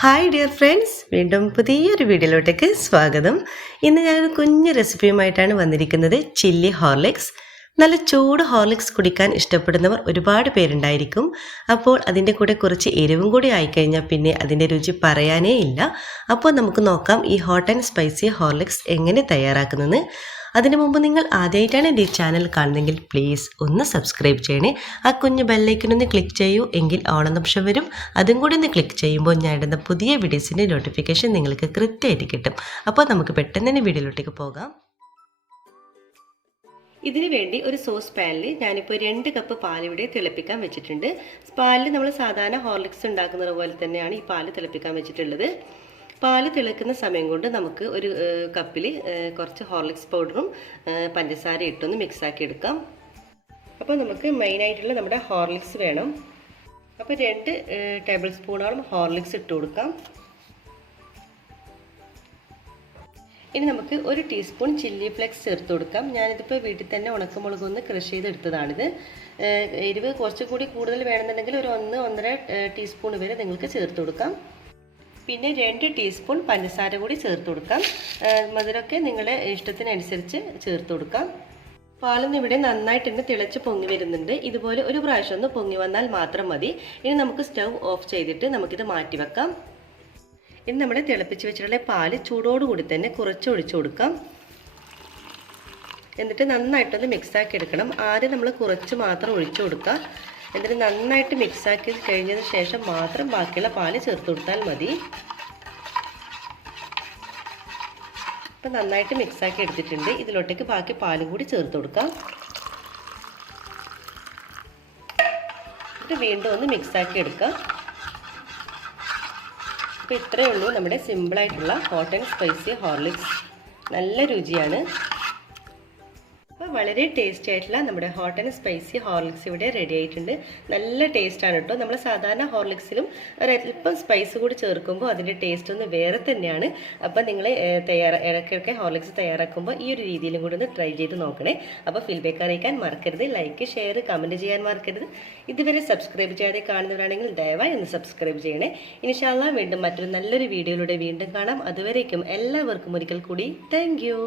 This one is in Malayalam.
ഹായ് ഡിയർ ഫ്രണ്ട്സ്, വീണ്ടും പുതിയൊരു വീഡിയോയിലോട്ടേക്ക് സ്വാഗതം. ഇന്ന് ഞാനൊരു കുഞ്ഞു റെസിപ്പിയുമായിട്ടാണ് വന്നിരിക്കുന്നത്. Chilli Horlicks. നല്ല ചൂട് ഹോർലിക്സ് കുടിക്കാൻ ഇഷ്ടപ്പെടുന്നവർ ഒരുപാട് പേരുണ്ടായിരിക്കും. അപ്പോൾ അതിൻ്റെ കൂടെ കുറച്ച് എരിവും കൂടി ആയിക്കഴിഞ്ഞാൽ പിന്നെ അതിൻ്റെ രുചി പറയാനേ ഇല്ല. അപ്പോൾ നമുക്ക് നോക്കാം ഈ ഹോട്ട് ആൻഡ് സ്പൈസി ഹോർലിക്സ് എങ്ങനെ തയ്യാറാക്കുന്നത്. അതിനു മുമ്പ് നിങ്ങൾ ആദ്യമായിട്ടാണ് എൻ്റെ ഈ ചാനൽ കാണുന്നതെങ്കിൽ പ്ലീസ് ഒന്ന് സബ്സ്ക്രൈബ് ചെയ്യണേ. ആ കുഞ്ഞ് ബെല്ലൈക്കനൊന്ന് ക്ലിക്ക് ചെയ്യൂ, എങ്കിൽ ഓണെന്ന ഓപ്ഷൻ വരും. അതും കൂടി ഒന്ന് ക്ലിക്ക് ചെയ്യുമ്പോൾ ഞാൻ ഇടുന്ന പുതിയ വീഡിയോസിൻ്റെ നോട്ടിഫിക്കേഷൻ നിങ്ങൾക്ക് കൃത്യമായിട്ട് കിട്ടും. അപ്പോൾ നമുക്ക് പെട്ടെന്ന് തന്നെ വീഡിയോയിലോട്ടേക്ക് പോകാം. ഇതിനു വേണ്ടി ഒരു സോസ് പാനിൽ ഞാനിപ്പോൾ 2 കപ്പ് പാലിവിടെ തിളപ്പിക്കാൻ വെച്ചിട്ടുണ്ട്. പാലിൽ നമ്മൾ സാധാരണ ഹോർലിക്സ് ഉണ്ടാക്കുന്നത് പോലെ തന്നെയാണ് ഈ പാല് തിളപ്പിക്കാൻ വെച്ചിട്ടുള്ളത്. പാല് തിളക്കുന്ന സമയം കൊണ്ട് നമുക്ക് ഒരു കപ്പിൽ കുറച്ച് ഹോർലിക്സ് പൗഡറും പഞ്ചസാര ഇട്ടൊന്ന് മിക്സാക്കി എടുക്കാം. അപ്പോൾ നമുക്ക് മെയിനായിട്ടുള്ള നമ്മുടെ ഹോർലിക്സ് വേണം. അപ്പോൾ 2 ടേബിൾ സ്പൂണോളം ഹോർലിക്സ് ഇട്ട് കൊടുക്കാം. ഇനി നമുക്ക് 1 ടീസ്പൂൺ ചില്ലി ഫ്ലേക്സ് ചേർത്ത് കൊടുക്കാം. ഞാനിതിപ്പോൾ വീട്ടിൽ തന്നെ ഉണക്കമുളകൊന്ന് ക്രഷ് ചെയ്തെടുത്തതാണിത്. എരിവ് കുറച്ചുകൂടി കൂടുതൽ വേണമെന്നുണ്ടെങ്കിൽ ഒരു 1-1.5 ടീസ്പൂൺ വരെ നിങ്ങൾക്ക് ചേർത്ത് കൊടുക്കാം. പിന്നെ 2 ടീസ്പൂൺ പഞ്ചസാര കൂടി ചേർത്ത് കൊടുക്കാം. മധുരമൊക്കെ നിങ്ങളുടെ ഇഷ്ടത്തിനനുസരിച്ച് ചേർത്ത് കൊടുക്കാം. പാലൊന്നും ഇവിടെ നന്നായിട്ട് തിളച്ച് പൊങ്ങി വരുന്നുണ്ട്. ഇതുപോലെ ഒരു പ്രാവശ്യം ഒന്ന് പൊങ്ങി വന്നാൽ മാത്രം മതി. ഇനി നമുക്ക് സ്റ്റൗ ഓഫ് ചെയ്തിട്ട് നമുക്കിത് മാറ്റി വെക്കാം. ഇനി നമ്മുടെ തിളപ്പിച്ച് വെച്ചിട്ടുള്ള പാല് ചൂടോടുകൂടി തന്നെ കുറച്ച് ഒഴിച്ചു കൊടുക്കാം. എന്നിട്ട് നന്നായിട്ടൊന്ന് മിക്സാക്കി എടുക്കണം. ആദ്യം നമ്മൾ കുറച്ച് മാത്രം ഒഴിച്ചു കൊടുക്കുക. എന്നിട്ട് നന്നായിട്ട് മിക്സാക്കി കഴിഞ്ഞതിന് ശേഷം മാത്രം ബാക്കിയുള്ള പാല് ചേർത്ത് കൊടുത്താൽ മതി. ഇപ്പം നന്നായിട്ട് മിക്സാക്കി എടുത്തിട്ടുണ്ട്. ഇതിലോട്ടേക്ക് ബാക്കി പാലും കൂടി ചേർത്ത് കൊടുക്കാം. എന്നിട്ട് വീണ്ടും ഒന്ന് മിക്സാക്കി എടുക്കാം. അപ്പോൾ ഇത്രയേ ഉള്ളൂ നമ്മുടെ സിമ്പിളായിട്ടുള്ള ഹോട്ട് ആൻഡ് സ്പൈസി ഹോർലിക്സ്. നല്ല രുചിയാണ്. അപ്പോൾ വളരെ ടേസ്റ്റി ആയിട്ടുള്ള നമ്മുടെ ഹോട്ട് ആൻഡ് സ്പൈസി ഹോർലിക്സ് ഇവിടെ റെഡി ആയിട്ടുണ്ട്. നല്ല ടേസ്റ്റാണ് കേട്ടോ. നമ്മൾ സാധാരണ ഹോർലിക്സിലും ഒരല്പം സ്പൈസ് കൂടി ചേർക്കുമ്പോൾ അതിൻ്റെ ടേസ്റ്റ് ഒന്ന് വേറെ തന്നെയാണ്. അപ്പോൾ നിങ്ങൾ ഇടയ്ക്കൊക്കെ ഹോർലിക്സ് തയ്യാറാക്കുമ്പോൾ ഈ ഒരു രീതിയിലും കൂടി ഒന്ന് ട്രൈ ചെയ്ത് നോക്കണേ. അപ്പോൾ ഫീഡ്ബാക്ക് അറിയിക്കാൻ മറക്കരുത്. ലൈക്ക്, ഷെയർ, കമൻറ്റ് ചെയ്യാൻ മറക്കരുത്. ഇതുവരെ സബ്സ്ക്രൈബ് ചെയ്യാതെ കാണുന്നവരാണെങ്കിൽ ദയവായി ഒന്ന് സബ്സ്ക്രൈബ് ചെയ്യണേ. ഇൻഷാ അല്ലാഹ് വീണ്ടും മറ്റൊരു നല്ലൊരു വീഡിയോയിലൂടെ വീണ്ടും കാണാം. അതുവരേക്കും എല്ലാവർക്കും ഒരിക്കൽ കൂടി താങ്ക് യു.